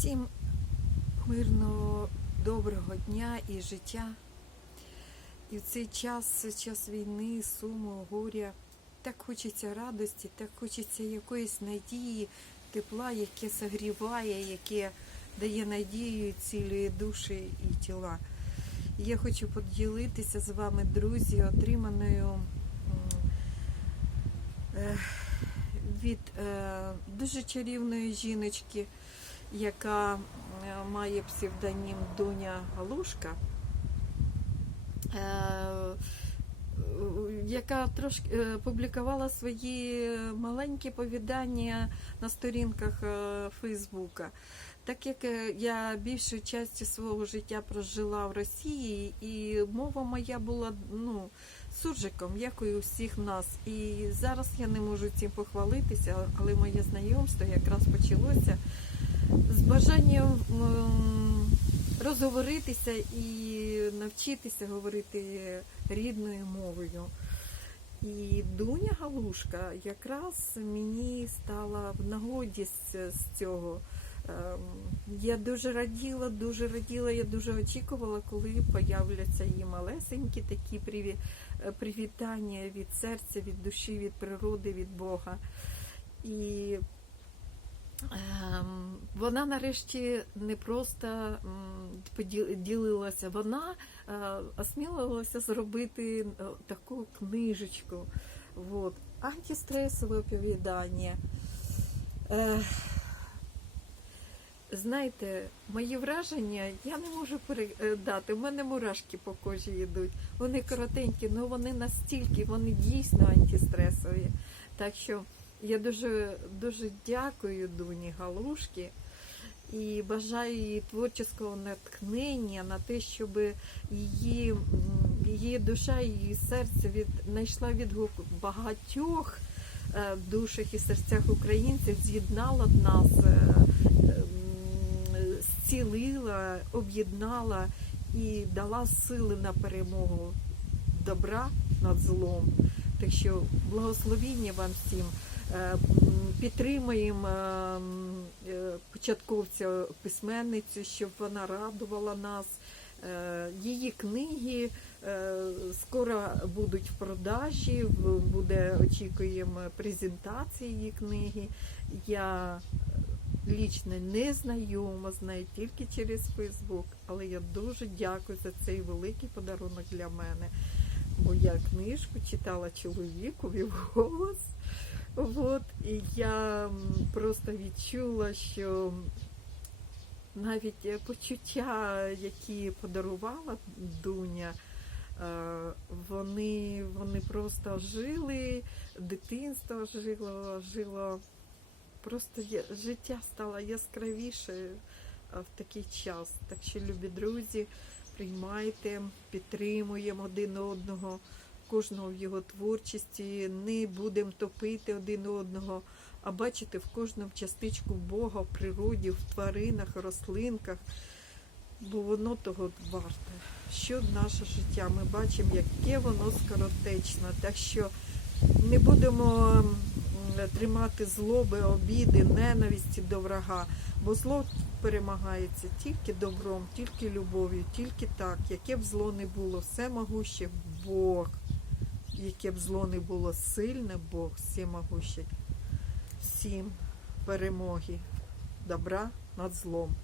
Всім мирного, доброго дня і життя. І в цей час, час війни, суму, горя, так хочеться радості, так хочеться якоїсь надії, тепла, яке согріває, яке дає надію, цілює душі і тіла. І я хочу поділитися з вами, друзі, отриманою е, від е, дуже чарівної жіночки, яка е, має псевдонім Дуня Галушка, е, яка трошки е, публікувала свої маленькі повідання на сторінках Фейсбука. Так як я більшу частину свого життя прожила в Росії, і мова моя була ну, суржиком, як і у всіх нас. І зараз я не можу цим похвалитися, але моє знайомство якраз почалося з бажанням розговоритися і навчитися говорити рідною мовою. І Дуня Галушка якраз мені стала в нагоді з, цього. Ем, Я дуже раділа, дуже раділа, я дуже очікувала, коли появляться її малесенькі такі е, привітання від серця, від душі, від природи, від Бога. І ем, вона нарешті не просто м, поділ- ділилася, вона е, осмілилася зробити е, таку книжечку. Вот. Антистресове оповідання. Е, Знаєте, мої враження я не можу передати. У мене мурашки по кожі йдуть. Вони коротенькі, але вони настільки, вони дійсно антистресові. Так що я дуже дуже дякую Дуні Галушки і бажаю їй творчого натхнення на те, щоб її, її душа, її серце від, знайшла відгук багатьох е, душах і серцях українців, з'єднала нас. е, зцілила, об'єднала і дала сили на перемогу добра над злом. Так що благословіння вам всім. Е, Підтримуємо е, е, початковця письменницю, щоб вона радувала нас. Її книги скоро будуть в продажі, буде очікуємо презентації її книги. Я лічно не знайома з нею тільки через Фейсбук, але я дуже дякую за цей великий подарунок для мене. Бо я книжку читала чоловікові в голос. От, і я просто відчула, що навіть е, почуття, які подарувала Дуня, е, вони, вони просто жили, дитинство жило, жило Просто життя стало яскравіше в такий час. Так що, любі друзі, приймайте, підтримуємо один одного, кожного в його творчості, не будемо топити один одного, а бачити в кожному частичку Бога в природі, в тваринах, рослинках, бо воно того варте. Що наше життя? Ми бачимо, яке воно скоротечно. Так що не будемо тримати злоби, обіди, ненависті до врага, бо зло перемагається тільки добром, тільки любов'ю, тільки так, яке б зло не було, все могуще Бог, яке б зло не було сильне Бог, всімогущий, Всім перемоги, добра над злом.